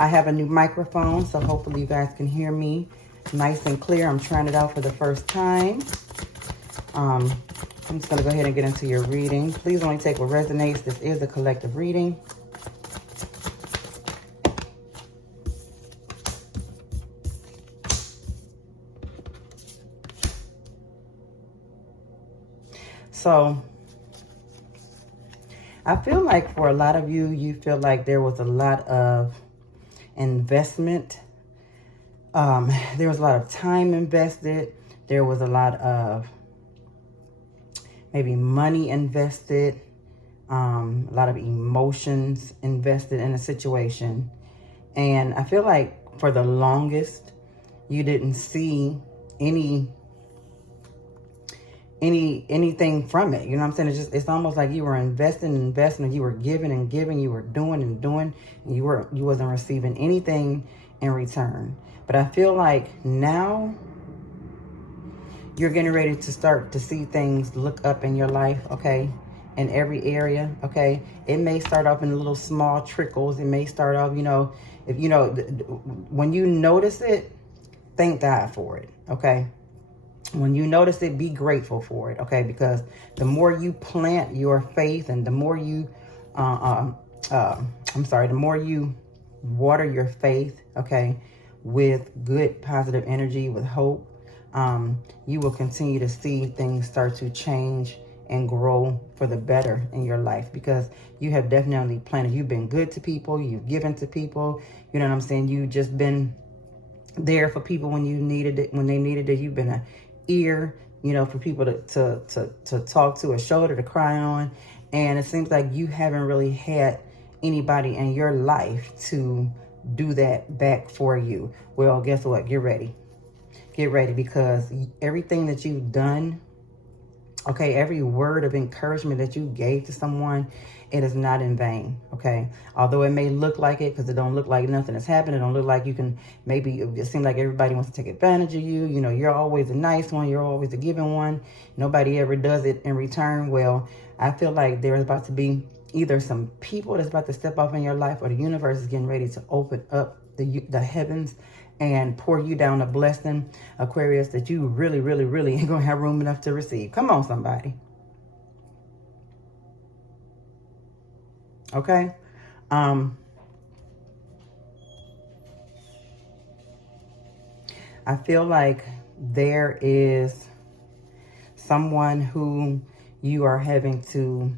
I have a new microphone, so hopefully you guys can hear me nice and clear. I'm trying it out for the first time. I'm just going to go ahead and get into your reading. Please only take what resonates. This is a collective reading. So, I feel like for a lot of you, you feel like there was a lot of investment. There was a lot of time invested. There was a lot of maybe money invested. A lot of emotions invested in a situation. And I feel like for the longest, you didn't see anything from it. You know what I'm saying? It's almost like you were investing and investing, you were giving and giving, you were doing and doing, and you wasn't receiving anything in return. But I feel like now you're getting ready to start to see things look up in your life, okay? In every area, okay? It may start off in little small trickles. It may start off, you know, if you know, when you notice it, thank God for it, okay? When you notice it, be grateful for it, okay? Because the more you plant your faith and the more you, the more you water your faith, okay, with good, positive energy, with hope, you will continue to see things start to change and grow for the better in your life, because you have definitely planted. You've been good to people. You've given to people. You know what I'm saying? You've just been there for people when you needed it, when they needed it. You've been an ear, you know, for people to talk to, a shoulder to cry on. And it seems like you haven't really had anybody in your life to do that back for you. Well, guess what? Get ready. Get ready, because everything that you've done, okay, every word of encouragement that you gave to someone, it is not in vain, okay? Although it may look like it, because it don't look like nothing has happened. It don't look like you can, maybe it seems like everybody wants to take advantage of you. You know, you're always a nice one. You're always a giving one. Nobody ever does it in return. Well, I feel like there's about to be either some people that's about to step off in your life, or the universe is getting ready to open up the heavens and pour you down a blessing, Aquarius, that you really, really, really ain't gonna have room enough to receive. Come on, somebody. Okay. I feel like there is someone who you are having to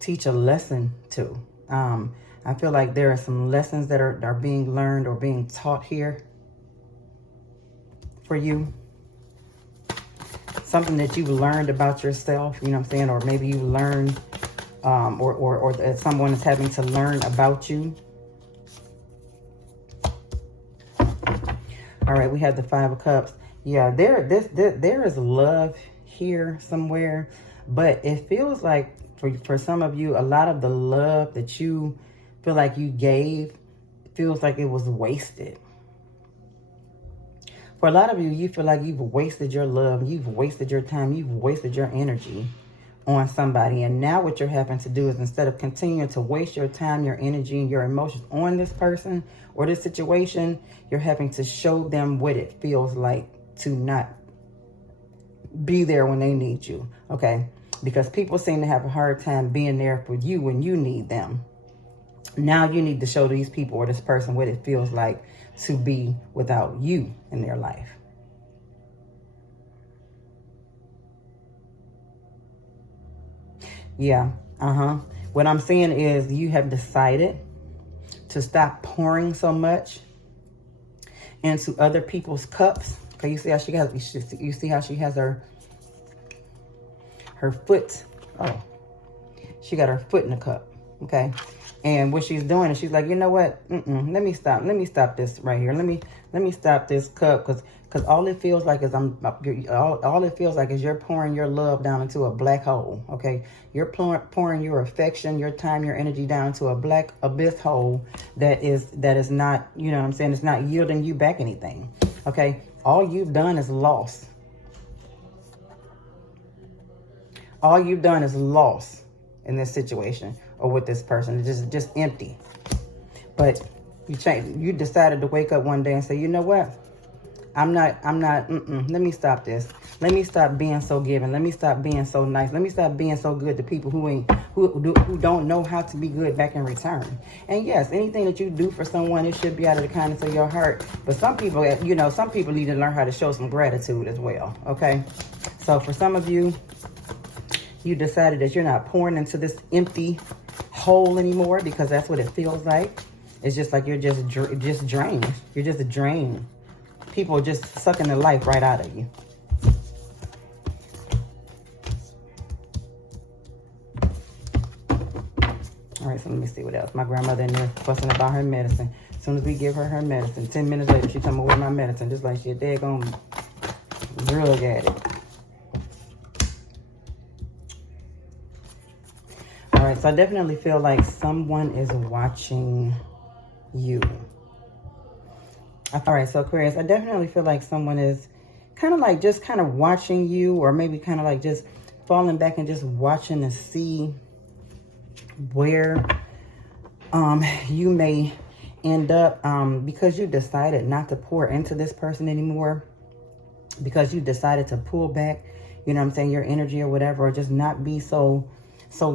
teach a lesson to. I feel like there are some lessons that are being learned or being taught here for you. Something that you've learned about yourself, you know what I'm saying? Or maybe you learned, or that someone is having to learn about you. All right, we have the Five of Cups. Yeah, there is love here somewhere, but it feels like for some of you, a lot of the love that you feel like you gave feels like it was wasted. For a lot of you, you feel like you've wasted your love, you've wasted your time, you've wasted your energy on somebody. And now what you're having to do is, instead of continuing to waste your time, your energy, and your emotions on this person or this situation, you're having to show them what it feels like to not be there when they need you, okay? Because people seem to have a hard time being there for you when you need them. Now you need to show these people or this person what it feels like to be without you in their life. Yeah, What I'm saying is you have decided to stop pouring so much into other people's cups. Okay, you see how she has, you see how she has her foot. Oh, she got her foot in the cup. Okay. And what she's doing is she's like, you know what? Let me stop this right here. Let me stop this cup, because all it feels like is all it feels like is you're pouring your love down into a black hole. Okay, you're pouring your affection, your time, your energy down into a black abyss hole that is not, you know what I'm saying, it's not yielding you back anything. Okay, all you've done is lost. All you've done is lost in this situation or with this person. It's just empty. But You decided to wake up one day and say, you know what? Let me stop this. Let me stop being so giving. Let me stop being so nice. Let me stop being so good to people who don't know how to be good back in return. And yes, anything that you do for someone, it should be out of the kindness of your heart. But some people, you know, some people need to learn how to show some gratitude as well, okay? So for some of you, you decided that you're not pouring into this empty hole anymore because that's what it feels like. It's just like you're just drained. You're just drained. People are just sucking the life right out of you. All right, so let me see what else. My grandmother in there fussing about her medicine. As soon as we give her medicine, 10 minutes later, she come over with my medicine, just like she a daggone drug addict. All right, so I definitely feel like someone is watching you. All right, so Aquarius, I definitely feel like someone is kind of like just kind of watching you, or maybe kind of like just falling back and just watching to see where you may end up, because you decided not to pour into this person anymore, because you decided to pull back, you know what I'm saying, your energy or whatever, or just not be so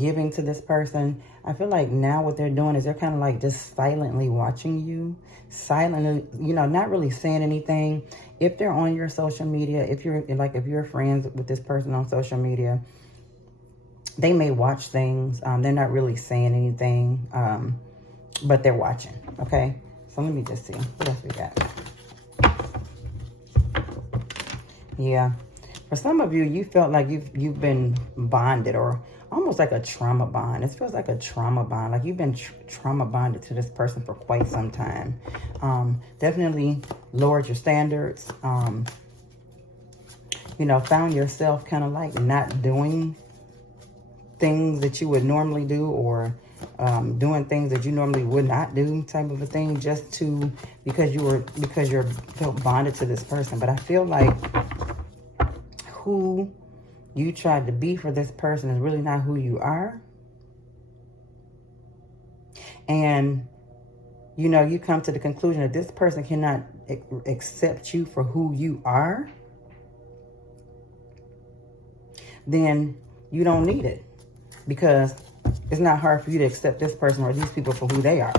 giving to this person. I feel like now what they're doing is they're kind of like just silently watching you, silently, you know, not really saying anything. If they're on your social media, if you're friends with this person on social media, they may watch things. They're not really saying anything, but they're watching, okay? So let me just see. What else we got? Yeah. For some of you, you felt like you've been bonded, or almost like a trauma bond. It feels like a trauma bond. Like you've been trauma bonded to this person for quite some time. Definitely lowered your standards. You know, found yourself kind of like not doing things that you would normally do, or doing things that you normally would not do, type of a thing, just to because you're felt bonded to this person. But I feel like who you tried to be for this person is really not who you are. And, you know, you come to the conclusion that this person cannot accept you for who you are. Then you don't need it, because it's not hard for you to accept this person or these people for who they are.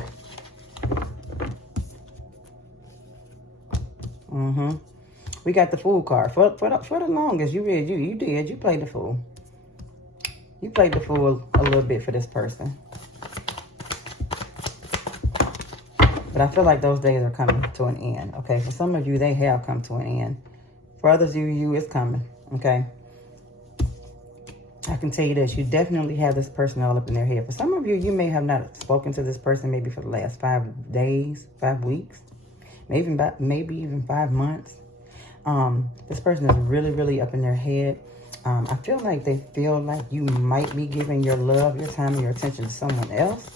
We got the Fool card. For the longest, you played the Fool. You played the Fool a little bit for this person. But I feel like those days are coming to an end, okay? For some of you, they have come to an end. For others of you, it's coming, okay? I can tell you this, you definitely have this person all up in their head. For some of you, you may have not spoken to this person maybe for the last 5 days, 5 weeks, maybe even 5 months. This person is really, really up in their head. I feel like they feel like you might be giving your love, your time, and your attention to someone else.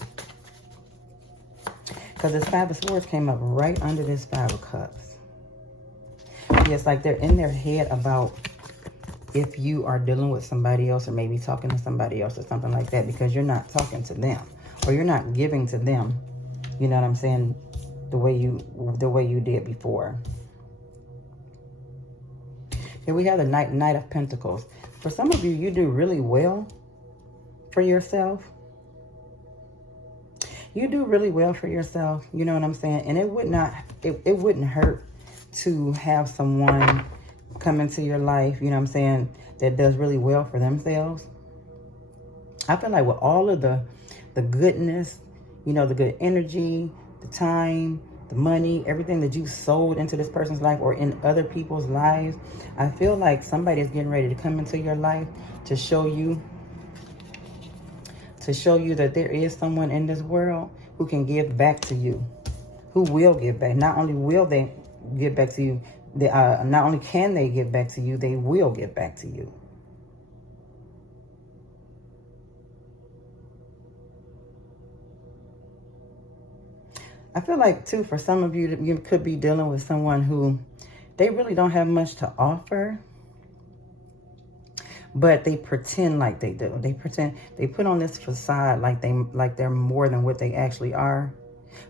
Because this 5 of Swords came up right under this 5 of Cups. Yeah, it's like they're in their head about if you are dealing with somebody else, or maybe talking to somebody else or something like that, because you're not talking to them, or you're not giving to them, you know what I'm saying, the way you did before. Here we have the Knight of Pentacles. For some of you, you do really well for yourself. You do really well for yourself, you know what I'm saying? And it wouldn't hurt to have someone come into your life, you know what I'm saying, that does really well for themselves. I feel like with all of the goodness, you know, the good energy, the time, the money, everything that you sold into this person's life or in other people's lives, I feel like somebody is getting ready to come into your life to show you that there is someone in this world who can give back to you, who will give back. Not only will they give back to you, not only can they give back to you, they will give back to you. I feel like, too, for some of you, you could be dealing with someone who they really don't have much to offer, but they pretend like they do. They pretend, they put on this facade like they're more than what they actually are.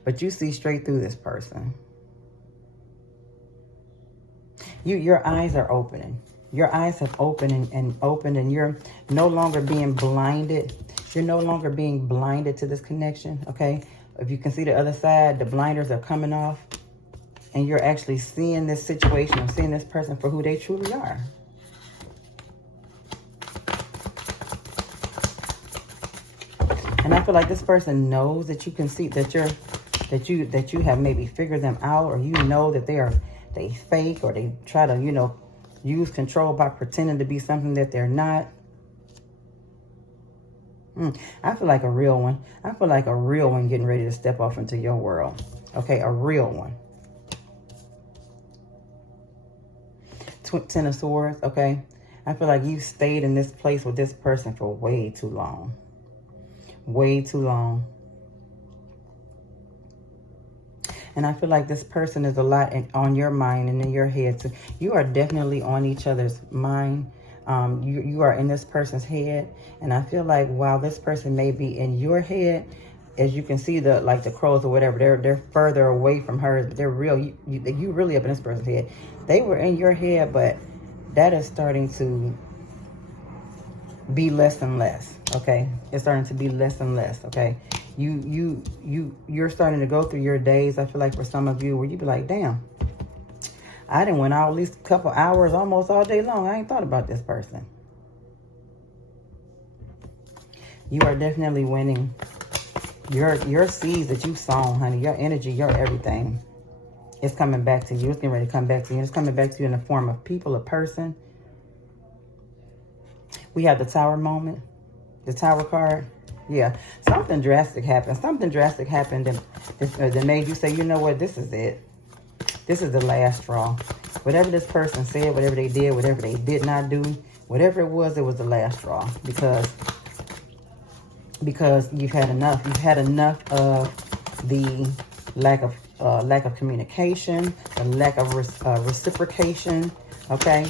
But you see straight through this person. Your eyes are opening. Your eyes have opened and opened, and you're no longer being blinded. You're no longer being blinded to this connection, okay? If you can see the other side, the blinders are coming off, and you're actually seeing this situation and seeing this person for who they truly are. And I feel like this person knows that you can see that you have maybe figured them out, or you know that they fake, or they try to, you know, use control by pretending to be something that they're not. I feel like a real one. I feel like a real one getting ready to step off into your world. Okay, a real one. Ten of Swords, okay? I feel like you stayed in this place with this person for way too long. Way too long. And I feel like this person is a lot on your mind and in your head too. You are definitely on each other's mind. You are in this person's head. And I feel like while this person may be in your head, as you can see the crows or whatever, they're further away from her. They're real. You really up in this person's head. They were in your head, but that is starting to be less and less. Okay, it's starting to be less and less. Okay, you're starting to go through your days. I feel like for some of you, where you be like, damn, I done went out at least a couple hours, almost all day long. I ain't thought about this person. You are definitely winning. Your seeds that you sown, honey, your energy, your everything, it's coming back to you. It's getting ready to come back to you. It's coming back to you in the form of people, a person. We have the Tower moment, the Tower card. Yeah, something drastic happened. Something drastic happened that made you say, you know what, this is it. This is the last straw. Whatever this person said, whatever they did, whatever they did not do, whatever it was the last straw. Because you've had enough. You've had enough of the lack of communication, the lack of reciprocation. Okay.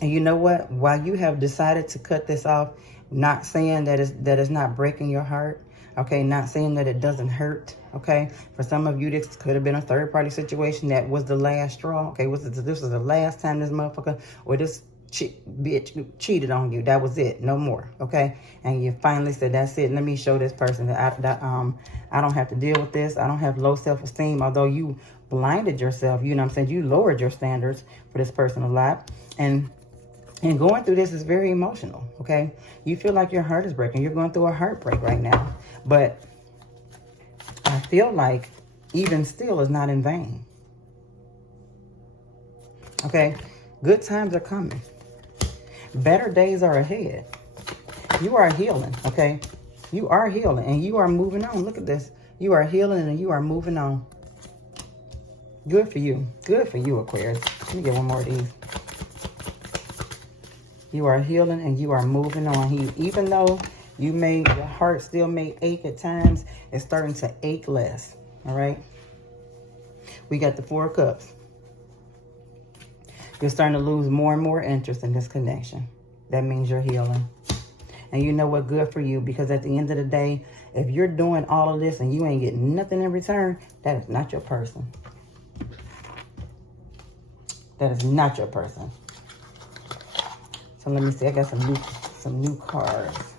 And you know what? While you have decided to cut this off, not saying that it's not breaking your heart, okay? Not saying that it doesn't hurt, okay? For some of you, this could have been a third-party situation that was the last straw, okay? This was the last time this motherfucker or this bitch cheated on you. That was it. No more, okay? And you finally said, that's it. Let me show this person that I don't have to deal with this. I don't have low self-esteem, although you blinded yourself. You know what I'm saying? You lowered your standards for this person a lot. And going through this is very emotional, okay? You feel like your heart is breaking. You're going through a heartbreak right now. But I feel like even still is not in vain. Okay? Good times are coming. Better days are ahead. You are healing, okay? You are healing and you are moving on. Look at this. You are healing and you are moving on. Good for you. Good for you, Aquarius. Let me get one more of these. You are healing and you are moving on. Even though your heart still may ache at times, it's starting to ache less. All right. We got the 4 of Cups. You're starting to lose more and more interest in this connection. That means you're healing. And you know what? Good for you. Because at the end of the day, if you're doing all of this and you ain't getting nothing in return, that is not your person. That is not your person. So let me see. I got some new cards.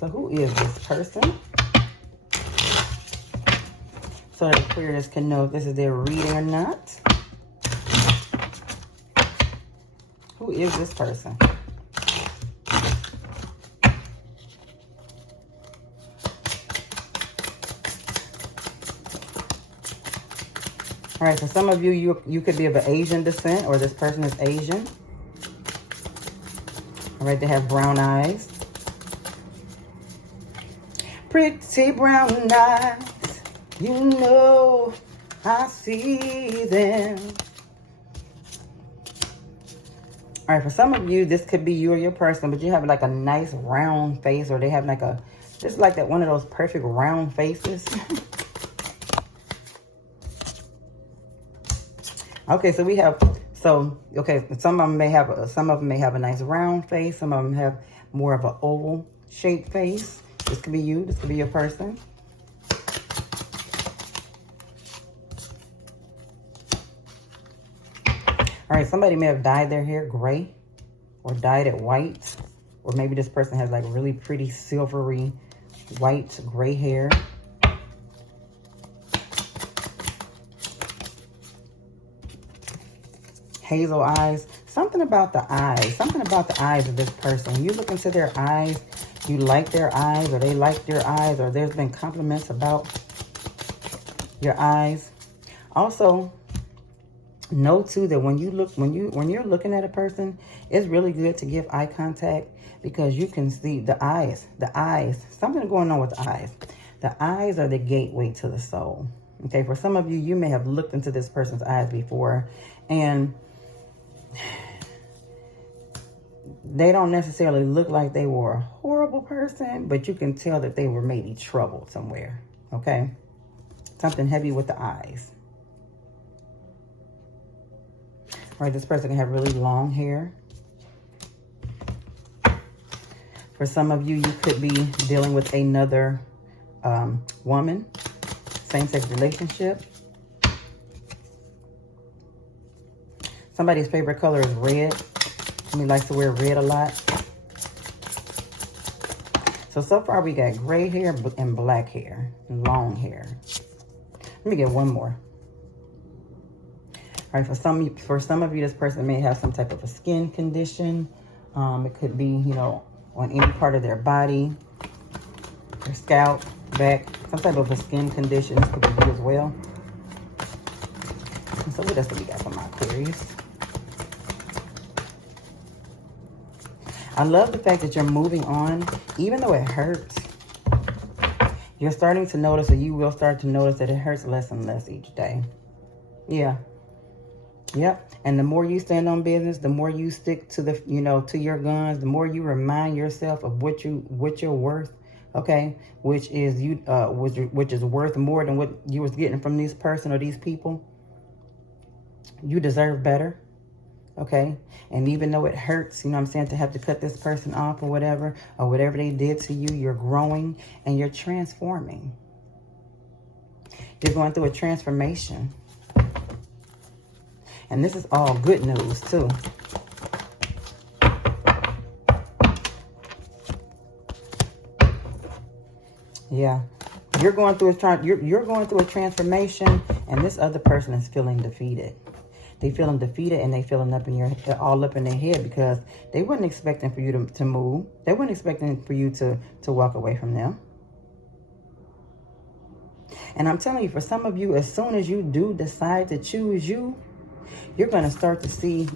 So who is this person? So that Aquarius can know if this is their reading or not. Who is this person? All right, for some of you, you could be of an Asian descent, or this person is Asian. All right, they have brown eyes. Pretty brown eyes, you know I see them. All right, for some of you, this could be you or your person, but you have like a nice round face, or they have like this is like that one of those perfect round faces. Okay, so we have So, okay, some of them may have a nice round face. Some of them have more of an oval shaped face. This could be you. This could be your person. All right, somebody may have dyed their hair gray or dyed it white. Or maybe this person has like really pretty silvery white gray hair. Hazel eyes. Something about the eyes. Something about the eyes of this person. When you look into their eyes, you like their eyes, or they like your eyes, or there's been compliments about your eyes. Also, know too that when you're looking at a person, it's really good to give eye contact, because you can see the eyes. Something going on with the eyes. The eyes are the gateway to the soul. Okay, for some of you, you may have looked into this person's eyes before, and they don't necessarily look like they were a horrible person, but you can tell that they were maybe troubled somewhere. Okay, something heavy with the eyes. All right, this person can have really long hair. For some of you, you could be dealing with another woman, same-sex relationship. Somebody's favorite color is red. Somebody likes to wear red a lot. So far we got gray hair and black hair, and long hair. Let me get one more. All right, for some of you, this person may have some type of a skin condition. It could be, you know, on any part of their body, their scalp, back, some type of a skin condition. This could be you as well. And so what else do we got for my Aquarius? I love the fact that you're moving on, even though it hurts. You're starting to notice, or you will start to notice, that it hurts less and less each day. Yeah. Yep. And the more you stand on business, the more you stick to the, you know, to your guns, the more you remind yourself of what you're worth. Okay, which is which is worth more than what you was getting from this person or these people. You deserve better. Okay, and even though it hurts, you know what I'm saying, to have to cut this person off or whatever they did to you, you're growing and you're transforming. You're going through a transformation. And this is all good news too. Yeah. You're going through a transformation, and this other person is feeling defeated. They feeling defeated, and they feeling all up in their head, because they weren't expecting for you to move. They weren't expecting for you to walk away from them. And I'm telling you, for some of you, as soon as you do decide to choose you, you're going to start to see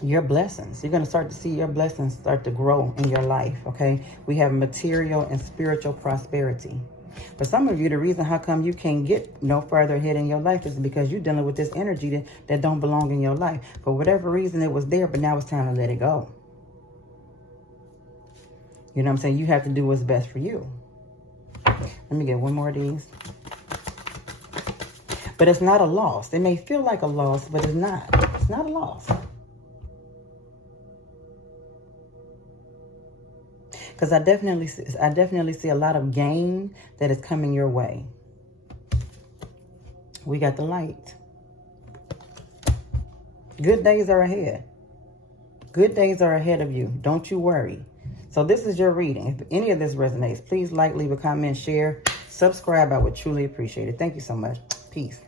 your blessings. You're going to start to see your blessings start to grow in your life, okay? We have material and spiritual prosperity. For some of you, the reason how come you can't get no further ahead in your life is because you're dealing with this energy that don't belong in your life. For whatever reason, it was there, but now it's time to let it go. You know what I'm saying? You have to do what's best for you. Let me get one more of these. But it's not a loss. It may feel like a loss, but it's not. It's not a loss. Because I definitely see a lot of gain that is coming your way. We got the light. Good days are ahead. Good days are ahead of you. Don't you worry. So this is your reading. If any of this resonates, please like, leave a comment, share, subscribe. I would truly appreciate it. Thank you so much. Peace.